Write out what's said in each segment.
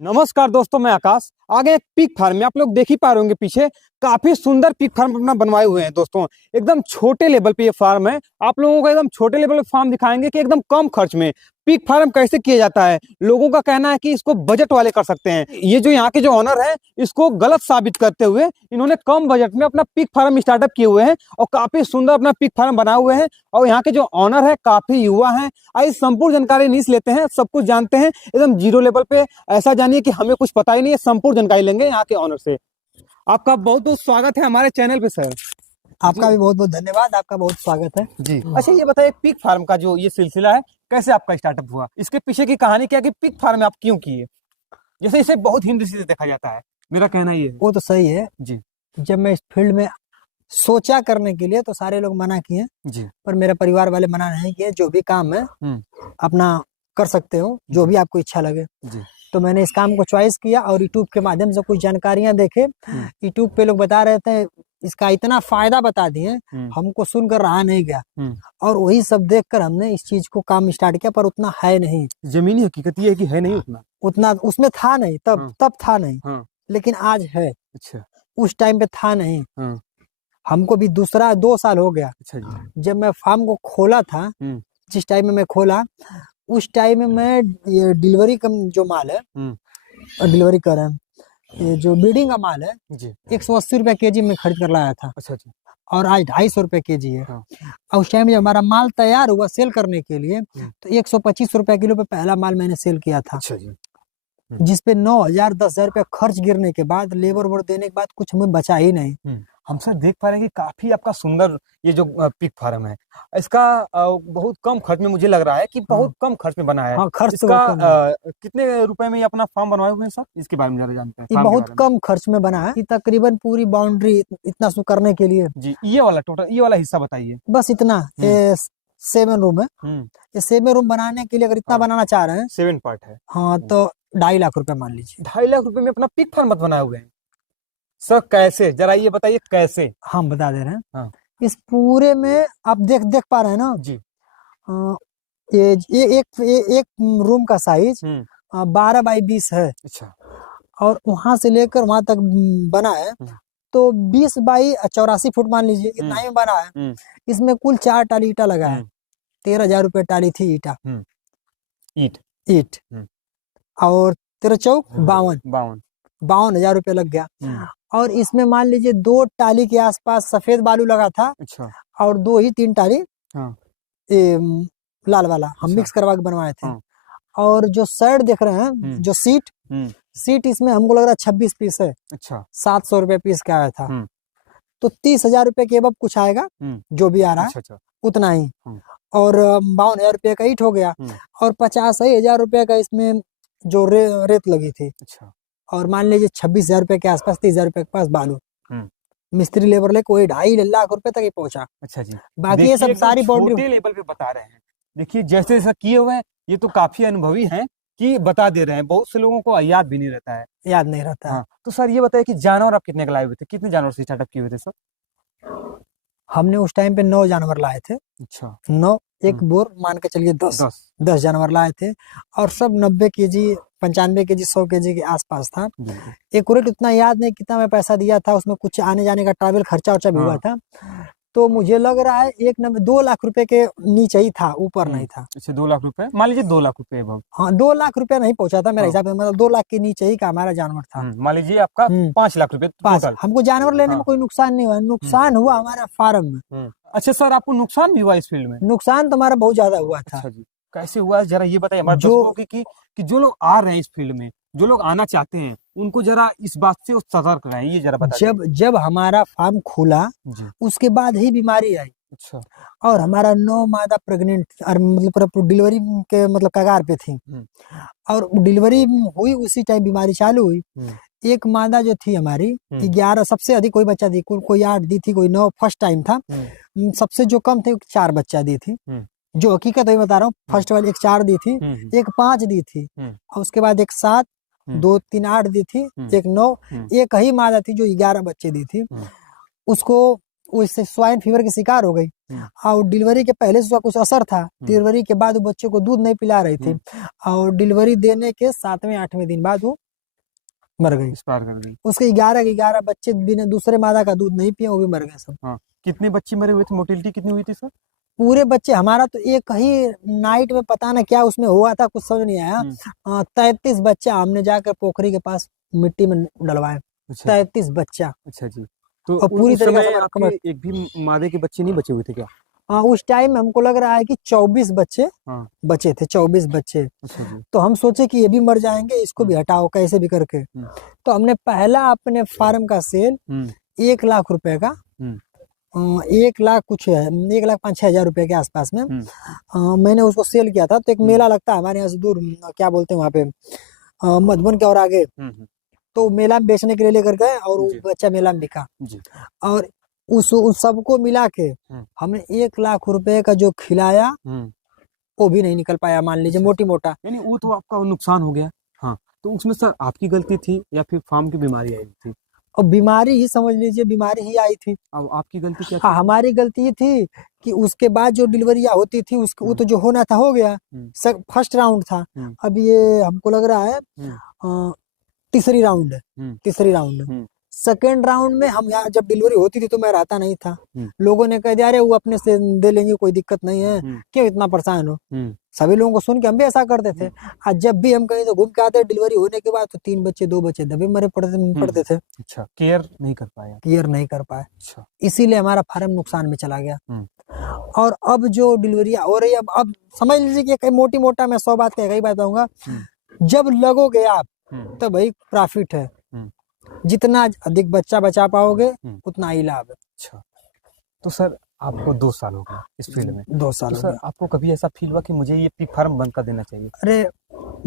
नमस्कार दोस्तों, मैं आकाश। आगे एक पिग फार्म में आप लोग देख ही पा रहे होंगे, पीछे काफी सुंदर पिग फार्म अपना बनवाए हुए हैं। दोस्तों एकदम छोटे लेवल पे ये फार्म है। आप लोगों को एकदम छोटे लेवल पे फार्म दिखाएंगे कि एकदम कम खर्च में पिग फार्म कैसे किया जाता है। लोगों का कहना है कि इसको बजट वाले कर सकते हैं। ये जो यहाँ के जो ऑनर है, इसको गलत साबित करते हुए इन्होंने कम बजट में अपना पिग फार्म स्टार्टअप किए हुए हैं और काफी सुंदर अपना पिग फार्म बनाए हुए हैं। और यहाँ के जो ऑनर है काफी युवा हैं। आइए संपूर्ण जानकारी नहीं लेते हैं, सब कुछ जानते हैं एकदम जीरो लेवल पे। ऐसा जानिए कि हमें कुछ पता ही नहीं है, संपूर्ण जानकारी लेंगे यहाँ के ऑनर से। आपका बहुत बहुत स्वागत है हमारे चैनल पे सर। आपका भी बहुत बहुत धन्यवाद। आपका बहुत स्वागत है जी। अच्छा, ये बताइए पिग फार्म का जो ये सिलसिला है कैसे आपका स्टार्टअप हुआ, इसके पीछे की कहानी क्या है कि पिग फार्म आप क्यों किए? जैसे इसे बहुत हिंदी से देखा जाता है, मेरा कहना ये है। वो तो सही है जी जब मैं इस फील्ड में सोचा करने के लिए तो सारे लोग मना किए, जी पर मेरे परिवार वाले मना नहीं किए। जो भी काम है अपना कर सकते हो, जो भी आपको इच्छा लगे। जी तो मैंने इस काम को चॉइस किया और यूट्यूब के माध्यम से कुछ जानकारियां देखे। यूट्यूब पे लोग बता रहे थे, इसका इतना फायदा बता दिए, हमको सुनकर रहा नहीं गया और वही सब देखकर हमने इस चीज को काम स्टार्ट किया। पर उतना है नहीं, जमीनी हकीकत ये है कि है नहीं उतना उसमें था नहीं, तब था नहीं, लेकिन आज है। अच्छा, उस टाइम पे था नहीं। हमको भी दूसरा 2 साल हो गया। अच्छा जी। जब मैं फार्म को खोला था, जिस टाइम में मैं खोला उस टाइम में मैं ये डिलीवरी का जो माल है, डिलीवरी कर रहे हैं, ये जो ब्रीडिंग का माल है जी 180 रुपए केजी में खरीद कर लाया था। अच्छा जी। और आज 250 रुपए केजी है। और उस टाइम जब हमारा माल तैयार हुआ सेल करने के लिए तो 125 रुपए किलो पे पहला माल मैंने सेल किया था। अच्छा जी। जिसपे 9,000 10,000 रुपया खर्च गिरने के बाद, लेबर वर्क देने के बाद कुछ हमें बचा ही नहीं। हम सर देख पा रहे हैं कि काफी आपका सुंदर ये जो पिग फार्म है, इसका बहुत कम खर्च में मुझे लग रहा है कि बहुत कम खर्च में बना है। हाँ, खर्च इसका तो बहुत कम है। कितने रुपए में ये अपना फार्म बनवाए हुए हैं सर? इसके बारे में जरा जानते हैं। ये फार्म के बहुत बारे में। कम खर्च में बना है। तकरीबन पूरी बाउंड्री इतना सु करने के लिए जी, ये वाला टोटल ये वाला हिस्सा बताइए। बस इतना। ये 7 रूम है। ये 7 रूम बनाने के लिए अगर इतना हाँ। बनाना चाह रहे हैं 7 पार्ट है। हाँ, तो 2.5 लाख रुपए मान लीजिए। 2.5 लाख रुपए में अपना पिग फार्म मत बनाए हुए हैं सर, कैसे? जरा ये बताइए कैसे। हम बता दे रहे हैं। हाँ। इस पूरे में आप देख पा रहे हैं ना जी। ये एक रूम का साइज 12 बाई 20 है। अच्छा। और वहां से लेकर वहां तक बना है तो 20 बाई 84 फुट मान लीजिए, इतना ही बना है। इसमें कुल 4 टाली ईटा लगा है। 13,000 रुपए टाली थी ईटा। ईट और 13 चौक 52,000 रुपए लग गया। और इसमें मान लीजिए 2 टाली के आसपास सफेद बालू लगा था। अच्छा। और 2 ही 3 टाली लाल वाला हम मिक्स करवा के बनवाए थे। और जो शर्ट देख रहे हैं, जो सीट इसमें हमको लग रहा है 26 पीस है। अच्छा। 700 रुपए पीस का आया था। तो 30,000 रुपए के अब कुछ आएगा जो भी आ रहा है। अच्छा। उतना ही। और 52,000 रुपए का ईट हो गया। और 85,000 रुपए का इसमें जो रेत लगी थी। अच्छा। और मान लीजिए 26,000 रुपए के आसपास, 30,000 रुपए के पास बालू। मिस्त्री लेबर ले कोई 2.5 लाख रुपए तक ही पहुंचा। अच्छा जी। बाकी ये सब सारी बाउंड्री लेवल पे बता रहे हैं। देखिए जैसे जैसा किए हुए हैं, ये तो काफी अनुभवी हैं कि बता दे रहे हैं। बहुत से लोगों को याद भी नहीं रहता है। याद नहीं रहता। हाँ। तो सर ये बताइए कि जानवर आप कितने लाए हुए थे? कितने जानवर से स्टार्टअप किए हुए थे सर? हमने उस टाइम पे 9 जानवर लाए थे। अच्छा। 9 एक बोर मान के चलिए 10 जानवर लाए थे। और सब 90 केजी 95 केजी 100 केजी के आसपास था। एक्यूरेट उतना याद नहीं कितना मैं पैसा दिया था, उसमें कुछ आने जाने का ट्रैवल खर्चा वर्चा भी हुआ था। तो मुझे लग रहा है 2 लाख रुपए के नीचे ही था, ऊपर नहीं था। अच्छा, 2 लाख रुपए मान लीजिए, 2 लाख रुपए। हाँ, 2 लाख रुपए नहीं पहुंचा था मेरे हिसाब से, मतलब 2 लाख के नीचे ही का हमारा जानवर था। मान लीजिए आपका 5 लाख रुपए टोटल। हमको जानवर लेने में कोई नुकसान नहीं हुआ। नुकसान हुआ हमारा फार्म में। अच्छा सर, आपको नुकसान भी हुआ इस फील्ड में? नुकसान तो हमारा बहुत ज्यादा हुआ था। अच्छा जी, कैसे हुआ जरा ये बताइए हमारे दर्शकों को कि जो लोग आ रहे हैं इस फील्ड में, जो लोग आना चाहते हैं, उनको जरा इस बात से सतर्क रहें, ये जरा बताइए। जब हमारा फार्म खुला उसके बाद ही बीमारी आई। अच्छा। और हमारा 9 मादा प्रेग्नेंट और मतलब डिलीवरी के मतलब कगार पे थी। और डिलीवरी हुई उसी टाइम बीमारी चालू हुई। एक मादा जो थी हमारी 11, सबसे अधिक कोई बच्चा दी, कोई 8 दी थी, कोई 9, फर्स्ट टाइम था। सबसे जो कम थे 4 बच्चा दी थी। जो हकीकत है बता रहा हूँ। फर्स्ट वाली एक 4 दी थी, एक 5 दी थी, और उसके बाद एक 7, 2 3 8 दी थी, एक 9, एक ही मादा थी जो 11 बच्चे दी थी। उसको उससे स्वाइन फीवर की शिकार हो गई। और डिलीवरी के पहले से उसका कुछ असर था। डिलीवरी के बाद वो बच्चे को दूध नहीं पिला रही थी। और डिलीवरी देने के 7वें 8वें दिन बाद वो मर गई। एक्सपायर कर गई। उसके 11 के 11 बच्चे बिना दूसरे मादा का दूध नहीं पिए, वो भी मर गए सब। हाँ, कितने बच्चे मरे हुए थे? मोर्टेलिटी कितनी हुई थी सर? पूरे बच्चे, हमारा तो एक ही नाइट में पता ना क्या उसमें हुआ था, कुछ समझ नहीं आया। 33 बच्चा हमने जाकर पोखरी के पास मिट्टी में डलवाए। अच्छा 33 बच्चा। अच्छा जी। तो और पूरी उस तरीके समय से हमारा कमर। आपके एक भी मादे के बच्चे नहीं बचे हुए थे क्या? हाँ, उस टाइम हमको लग रहा है कि 24 बच्चे हाँ। बचे थे, 24 बच्चे। अच्छा जी। तो हम सोचे कि ये भी मर जाएंगे, इसको भी हटाओ कैसे भी करके। तो हमने पहला अपने फार्म का सेल 1 लाख रुपए का, 1 लाख कुछ है, 1 लाख 5-6 हजार रुपए के आसपास में मैंने उसको सेल किया था। तो एक मेला लगता है हमारे यहाँ से दूर, क्या बोलते हैं वहाँ पे, मधुबन के और आगे। तो मेला में बेचने के लिए लेकर गए और वो बच्चा मेला में बिका। और उस सबको मिला के हमने 1 लाख रुपए का जो खिलाया वो भी नहीं निकल पाया, मान लीजिए मोटी मोटा। यानी वो तो आपका नुकसान हो गया। हाँ, तो उसमें सर आपकी गलती थी या फिर फार्म की बीमारी आई थी? और बीमारी ही समझ लीजिए, बीमारी ही आई थी। अब आपकी गलती क्या थी? हाँ, हमारी गलती ये थी कि उसके बाद जो डिलीवरियां होती थी उसको, वो तो जो होना था हो गया, फर्स्ट राउंड था। अब ये हमको लग रहा है तीसरी राउंड है, तीसरी राउंड। सेकेंड राउंड में हम यहाँ जब डिलीवरी होती थी तो मैं रहता नहीं था। लोगों ने कह दिया अरे वो अपने से दे लेंगे, कोई दिक्कत नहीं है, क्यों इतना परेशान हो। सभी लोगों को सुन के हम भी ऐसा करते थे। आज जब भी हम कहीं तो घूम के आते डिलीवरी होने के बाद, तो 3 बच्चे 2 बच्चे दबे मरे पड़ते थे। अच्छा, केयर नहीं कर पाया। केयर नहीं कर पाए। अच्छा, इसीलिए हमारा फार्म नुकसान में चला गया। और अब जो डिलीवरी हो रही है, अब समझ लीजिए कि मोटी मोटा मैं 100 बात कह बात बताऊंगा। जब लगोगे आप तो भाई प्रॉफिट है, जितना अधिक बच्चा बचा पाओगे उतना ही लाभ है। अच्छा, तो सर आपको 2 साल हो गए इस फील्ड में। 2 साल तो सर आपको कभी ऐसा फील हुआ कि मुझे ये पिग फार्म बंद कर देना चाहिए? अरे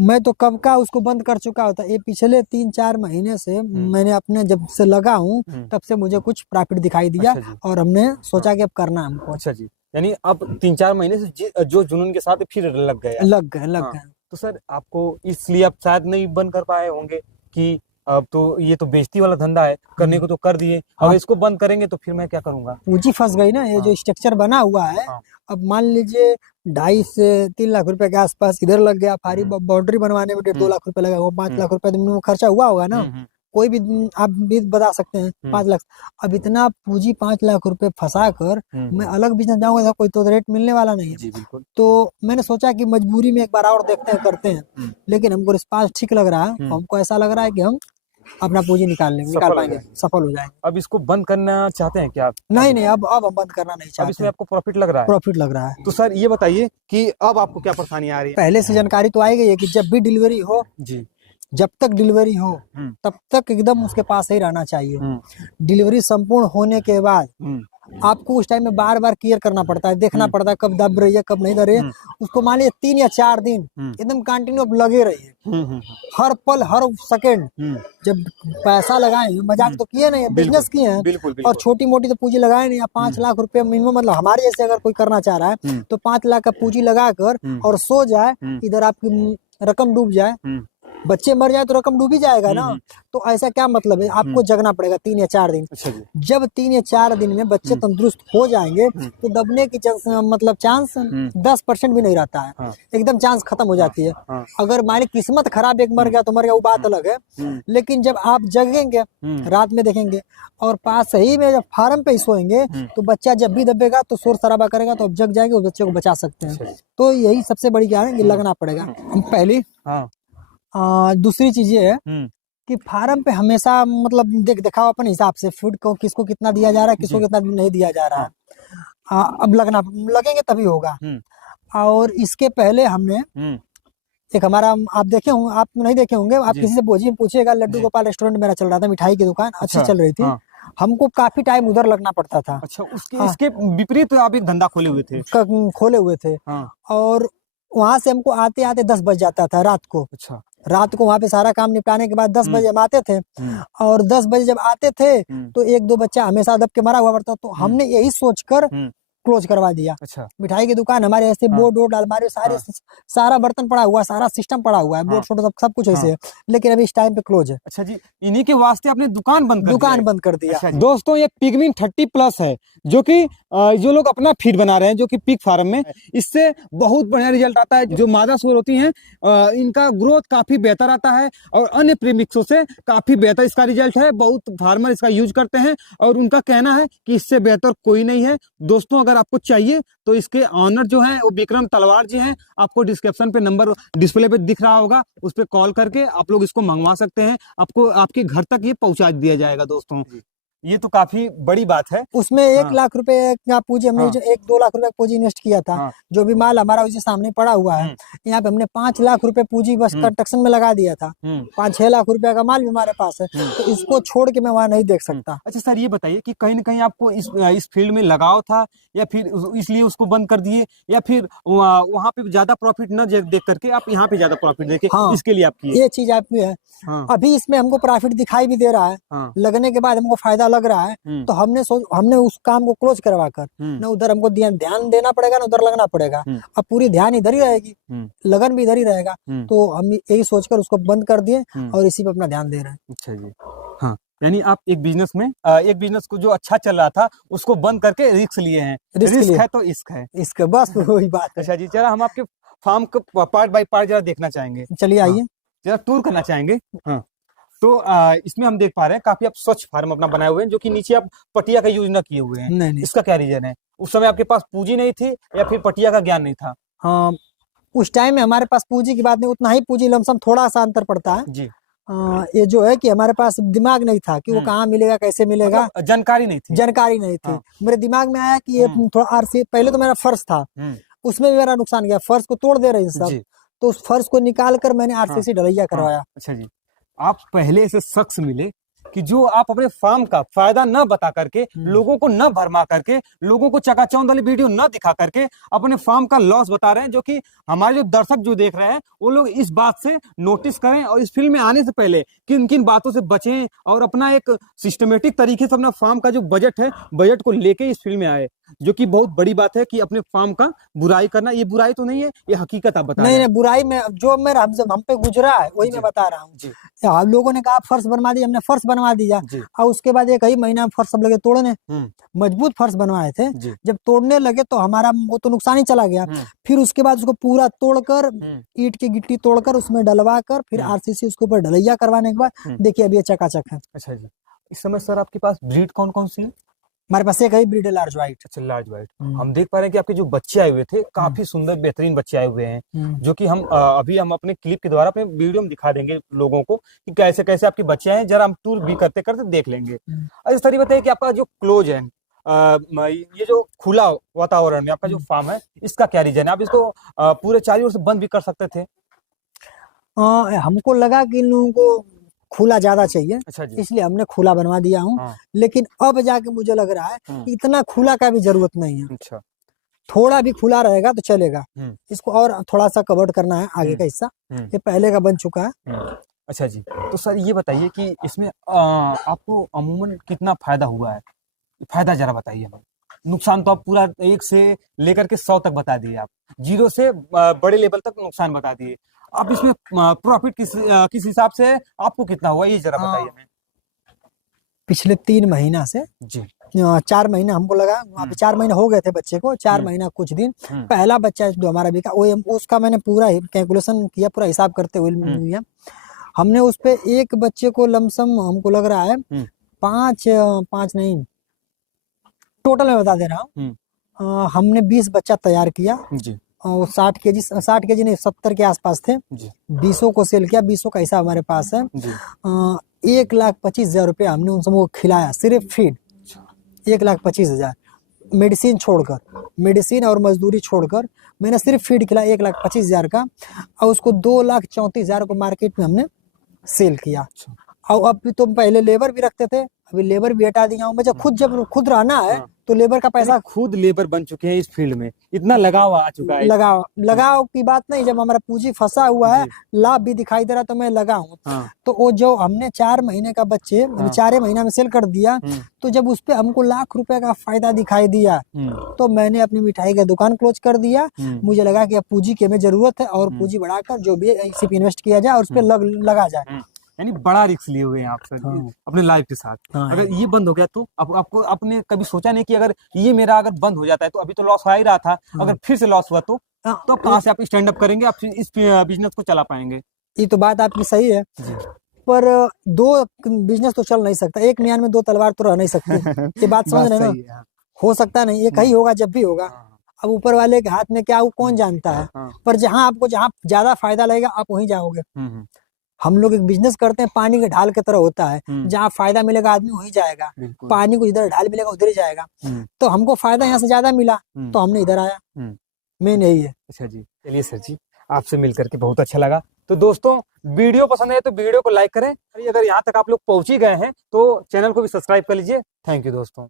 मैं तो कब का उसको बंद कर चुका होता। ये पिछले 3-4 महीने से मैंने अपने जब से लगा हूँ तब से मुझे कुछ प्रॉफिट दिखाई दिया। अच्छा और हमने सोचा कि अब करना है हमको। अच्छा जी, यानी अब 3-4 महीने से जो जुनून के साथ फिर लग गए। लग गए। तो सर आपको इसलिए आप शायद नहीं बंद कर पाए होंगे कि अब तो ये तो बेइज्जती वाला धंधा है, करने को तो कर दिए, अब इसको बंद करेंगे तो फिर मैं क्या करूंगा? पूंजी फंस गई ना। ये जो स्ट्रक्चर बना हुआ है, अब मान लीजिए 2.5 से 3 लाख रुपए के आसपास इधर लग गया, फारी बाउंड्री बनवाने में 1.5-2 लाख रुपए लगा, वो 5 लाख रुपए तो खर्चा हुआ होगा ना। कोई भी आप भी बता सकते हैं 5 लाख। अब इतना पूंजी 5 लाख रुपए फंसा कर मैं अलग बिजनेस जाऊंगा, कोई तो रेट मिलने वाला नहीं है। जी बिल्कुल। तो मैंने सोचा कि मजबूरी में एक बार और देखते हैं, करते हैं। लेकिन हमको रिस्पांस ठीक लग रहा है। हमको ऐसा लग रहा है कि हम अपना पूंजी निकाल पाएंगे, सफल हो जाएंगे। अब इसको बंद करना चाहते हैं क्या आप? नहीं, अब हम बंद करना नहीं चाहते। अब इसमें आपको प्रॉफिट लग रहा है? प्रॉफिट लग रहा है। तो सर ये बताइए कि अब आपको क्या परेशानी आ रही है? पहले से जानकारी तो आई गई है कि जब भी डिलीवरी हो जी, जब तक डिलीवरी हो तब तक एकदम उसके पास ही रहना चाहिए। डिलीवरी संपूर्ण होने के बाद आपको उस टाइम में बार बार क्लियर करना पड़ता है, देखना पड़ता है कब दब रही है कब नहीं दब रही है। उसको मान लीजिए 3 या 4 दिन एकदम कंटिन्यू अब लगे रहिए, हर पल हर सेकंड। जब पैसा लगाए, मजाक तो किए नहीं, बिजनेस किए हैं। और छोटी मोटी तो पूंजी लगाए नहीं। 5 लाख रुपए मिनिमम, मतलब हमारे जैसे अगर कोई करना चाह रहा है तो 5 लाख का पूंजी लगाकर और सो जाए, इधर आपकी रकम डूब जाए, बच्चे मर जाए तो रकम डूबी जाएगा ना। तो ऐसा क्या मतलब है, आपको जगना पड़ेगा 3 या 4 दिन। जब 3 या 4 दिन में बच्चे तंदुरुस्त हो जाएंगे तो दबने की चांस 10% भी नहीं रहता है, एकदम चांस खत्म हो जाती है। अगर हमारी किस्मत खराब, एक मर गया तो मर गया, वो बात अलग है। लेकिन जब आप जगेंगे, रात में देखेंगे और पास ही में जब फार्म पे ही सोएंगे, तो बच्चा जब भी दबेगा तो शोर शराबा करेगा, तो अब जग जाएंगे, उस बच्चे को बचा सकते हैं। तो यही सबसे बड़ी क्या है कि लगना पड़ेगा पहली। दूसरी चीज ये है कि फार्म पे हमेशा मतलब दिखाओ अपन हिसाब से, फूड को किसको कितना दिया जा रहा है, किसको कितना नहीं दिया जा रहा है। अब लगेंगे तभी होगा। और इसके पहले हमने एक हमारा, आप देखे होंगे, आप नहीं देखे होंगे, आप किसी से पूछिएगा, लड्डू गोपाल रेस्टोरेंट मेरा चल रहा था, मिठाई की दुकान अच्छी चल रही थी। हमको काफी टाइम उधर लगना पड़ता था। अच्छा, इसके विपरीत आप एक धंधा खोले हुए थे। और वहां से हमको आते आते 10 बज जाता था रात को। अच्छा, रात को वहाँ पे सारा काम निपटाने के बाद 10 बजे हम आते थे। और 10 बजे जब आते थे तो 1-2 बच्चा हमेशा दब के मरा हुआ पड़ता। तो हमने यही सोचकर क्लोज करवा दिया। अच्छा, मिठाई की दुकान हमारे ऐसे बोर्ड अलमारी सारा बर्तन पड़ा हुआ, सारा सिस्टम पड़ा हुआ है, बोर्ड फोटो सब कुछ ऐसे है। लेकिन अभी इस टाइम पे क्लोज है। अच्छा जी, इन्हीं के वास्ते आपने दुकान बंद कर दिया। कर दिया। अच्छा दोस्तों, ये पिगमिन 30+ है जो कि जो लोग अपना फीड बना रहे हैं जो कि पिग फार्म में, इससे बहुत बढ़िया रिजल्ट आता है। जो मादा सूअर होती हैं इनका ग्रोथ काफी बेहतर आता है और अन्य प्रीमिक्सों से काफी बेहतर इसका रिजल्ट है। बहुत फार्मर इसका यूज करते हैं और उनका कहना है कि इससे बेहतर कोई नहीं है। दोस्तों अगर आपको चाहिए तो इसके ऑनर जो हैं वो विक्रम तलवार जी हैं। आपको डिस्क्रिप्शन पे नंबर डिस्प्ले पे दिख रहा होगा, उस पर कॉल करके आप लोग इसको मंगवा सकते हैं। आपको आपके घर तक ये पहुंचा दिया जाएगा। दोस्तों ये तो काफी बड़ी बात है। उसमें 1 लाख रुपए का पूंजी हमने, हाँ। जो 1-2 लाख रुपए पूंजी इन्वेस्ट किया था, हाँ। जो भी माल हमारा उसी सामने पड़ा हुआ है, यहाँ पे हमने 5 लाख रुपए पूंजी बस कंस्ट्रक्शन में लगा दिया था। 5-6 लाख रुपए का माल भी हमारे पास है, तो इसको छोड़ के मैं वहाँ नहीं देख सकता। अच्छा सर, ये बताइए कि कहीं ना कहीं आपको इस फील्ड में लगाव था या फिर इसलिए उसको बंद कर दिए, या फिर वहाँ पे ज्यादा प्रॉफिट न देख करके आप यहाँ पे ज्यादा प्रॉफिट देखे? हाँ, इसके लिए आप किए? ये चीज आपकी है। हाँ। अभी इसमें हमको प्रॉफिट दिखाई भी दे रहा है। हाँ। लगने के बाद हमको फायदा लग रहा है, तो हमने उस काम को क्लोज करवा कर न उधर हमको ध्यान देना पड़ेगा, ना उधर लगना पड़ेगा। अब पूरी ध्यान इधर ही रहेगी, लगन भी इधर ही रहेगा, तो हम यही सोचकर उसको बंद कर दिए और इसी पे अपना ध्यान दे रहे हैं। अच्छा जी। हाँ, यानी आप एक बिजनेस को जो अच्छा चल रहा था उसको बंद करके रिस्क लिए हैं। रिस्क है तो इश्क है। इश्क, बस वही बात है। अच्छा जी, चलो हम आपके फार्म को पार्ट बाय पार्ट जरा देखना चाहेंगे। चलिए आइए। हाँ, जरा टूर करना चाहेंगे। हाँ, तो इसमें हम देख पा रहे हैं काफी आप स्वच्छ फार्म अपना बनाए हुए हैं, जो कि नीचे आप पटिया का यूज न किए हुए हैं। नहीं। इसका क्या रीजन है? उस समय आपके पास पूंजी नहीं थी या फिर पटिया का ज्ञान नहीं था? हाँ, उस टाइम में हमारे पास पूंजी की बात नहीं, उतना ही पूंजी, लमसम थोड़ा सा अंतर पड़ता है जी। ये जो है कि हमारे पास दिमाग नहीं था कि वो कहाँ मिलेगा, कैसे मिलेगा, मतलब जानकारी नहीं थी। हाँ। मेरे दिमाग में आया कि ये थोड़ा आरसी, पहले तो मेरा फर्श था, उसमें भी मेरा नुकसान गया, फर्श को तोड़ दे रहे हैं सब, तो उस फर्श को निकाल कर मैंने आरसीसी ढलैया करवाया। अच्छा जी, आप पहले ऐसे शख्स मिले कि जो आप अपने फार्म का फायदा न बता करके, लोगों को न भरमा करके, लोगों को चकाचौंध वाली वीडियो न दिखा करके अपने फार्म का लॉस बता रहे हैं, जो कि हमारे जो दर्शक जो देख रहे हैं वो लोग इस बात से नोटिस करें और इस फील्ड में आने से पहले किन किन बातों से बचें और अपना एक सिस्टमेटिक तरीके से अपना फार्म का जो बजट है, बजट को लेके इस फील्ड में आए। जो कि बहुत बड़ी बात है कि अपने फार्म का बुराई करना, ये बुराई तो नहीं है, ये हकीकत आप बता रहे हैं। नहीं, बुराई में जो मेरा हम पे गुजरा है वही मैं बता रहा हूँ। हम लोगों ने कहा फर्श बनवा दिया, हमने फर्श बनवा दिया और उसके बाद 1 महीना में फर्श सब लगे तोड़ने। मजबूत फर्श बनवाए थे, जब तोड़ने लगे तो हमारा वो तो नुकसान ही चला गया। फिर उसके बाद उसको पूरा तोड़कर, ईंट की गिट्टी तोड़कर उसमें डलवा कर, फिर आरसीसी उसके ऊपर ढलैया करवाने के बाद देखिए अभी ये चकाचक है। अच्छा जी, इस समय सर आपके पास ब्रीड कौन कौन सी है? हमारे पास एक ही ब्रीड है, लार्ज व्हाइट। अच्छा, लार्ज व्हाइट। हम देख पा रहे हैं कि आपके जो बच्चे आए हुए थे काफी सुंदर बेहतरीन बच्चे आए हुए हैं, जो कि हम अभी हम अपने क्लिप के द्वारा अपने वीडियो में दिखा देंगे लोगों को कि कैसे कैसे आपके बच्चे हैं। जरा हम टूर भी करते करते देख लेंगे। अच्छा सर, ये बताइए कि आपका जो क्लोज है, ये जो खुला वातावरण में आपका जो फार्म है, इसका क्या रीजन है? आप इसको पूरे 4 ओर से बंद भी कर सकते थे। हमको लगा कि इन लोगों को खुला ज्यादा चाहिए। अच्छा जी। इसलिए हमने खुला बनवा दिया हूँ। लेकिन अब जाके मुझे लग रहा है कि इतना खुला का भी जरूरत नहीं है। अच्छा, थोड़ा भी खुला रहेगा तो चलेगा। इसको और थोड़ा सा कवर करना है आगे का हिस्सा, ये पहले का बन चुका है। अच्छा जी, तो सर ये बताइए कि इसमें आपको अमूमन कितना फायदा हुआ है? फायदा जरा बताइए हमें। नुकसान तो आप पूरा 1 से लेकर के 100 तक बता दिए, आप 0 से बड़े लेवल तक नुकसान बता दिए। आप इसमें प्रॉफिट किस हिसाब से आपको कितना हुआ, ये जरा बताइए हमें। पिछले 3 महीना से जी 4 महीना हमको लगा, वहाँ पे 4 महीने हो गए थे बच्चे को, 4 महीना कुछ दिन। पहला बच्चा जो हमारा बिका वो उसका मैंने पूरा कैलकुलेशन किया, पूरा हिसाब करते हुए हमने उस पे एक बच्चे को लमसम हमको लग रहा है 5 नहीं, टोटल मैं बता दे रहा हूँ। हमने 20 बच्चा तैयार किया जी, और 60 केजी नहीं 70 के आसपास थे। 20 को सेल किया, 20 का हिसाब हमारे पास है। 1,25,000 रुपया हमने उन सबको खिलाया, सिर्फ फीड। 1,25,000 मेडिसिन छोड़कर, मेडिसिन और मजदूरी छोड़कर मैंने सिर्फ फीड खिलाया 1,25,000 का, और उसको 2,34,000 को मार्केट में हमने सेल किया। और अब भी तो पहले लेबर भी रखते थे, अभी लेबर भी हटा दिया हूँ। मुझे जब खुद रहना है तो लेबर का पैसा, खुद लेबर बन चुके हैं इस फील्ड में, इतना लगाव आ चुका है। लगाव की बात नहीं, जब हमारा पूंजी फंसा हुआ है, लाभ भी दिखाई दे रहा तो मैं लगा हूँ। तो वो जो हमने 4 महीने का बच्चे 4 महीना में सेल कर दिया, तो जब उस पे हमको लाख रुपए का फायदा दिखाई दिया, तो मैंने अपनी मिठाई का दुकान क्लोज कर दिया। मुझे लगा कि अब पूंजी की हमें जरूरत है और पूंजी बढ़ाकर जो भी इसी पे इन्वेस्ट किया जाए और उस पर लगा जाए। यानी बड़ा रिस्क लिए हुए हैं आप सर हाँ। अपने लाइफ के साथ। हाँ, अगर ये बंद हो गया तो आपको आपने कभी सोचा नहीं कि अगर ये मेरा अगर बंद हो जाता है तो अभी तो लॉस हो ही रहा था, अगर फिर से लॉस हुआ तो हाँ, कहाँ से आप स्टैंड अप करेंगे, आप इस बिजनेस को चला पाएंगे? ये तो बात आपकी सही है, जी। पर दो बिजनेस तो चल नहीं सकता, एक म्यान में दो तलवार तो रह नहीं सकती। ये बात समझ बात रहे हैं ना? सही है। हो सकता नहीं, एक ही होगा जब भी होगा। हाँ, अब ऊपर वाले के हाथ में क्या, वो कौन जानता है। हाँ। पर जहाँ ज्यादा फायदा लगेगा आप वहीं जाओगे। हम्म। हम लोग एक बिजनेस करते हैं, पानी के ढाल की तरह होता है, जहाँ फायदा मिलेगा आदमी वहीं जाएगा, बिल्कुल। पानी को जिधर ढाल मिलेगा उधर ही जाएगा। हम्म। तो हमको फायदा यहाँ से ज्यादा मिला तो हमने इधर आया, मेन यही है। अच्छा जी, चलिए सर जी, आपसे मिलकर के बहुत अच्छा लगा। तो दोस्तों, वीडियो पसंद है तो वीडियो को लाइक करें, अगर यहाँ तक आप लोग पहुंच ही गए हैं तो चैनल को भी सब्सक्राइब कर लीजिए। थैंक यू दोस्तों।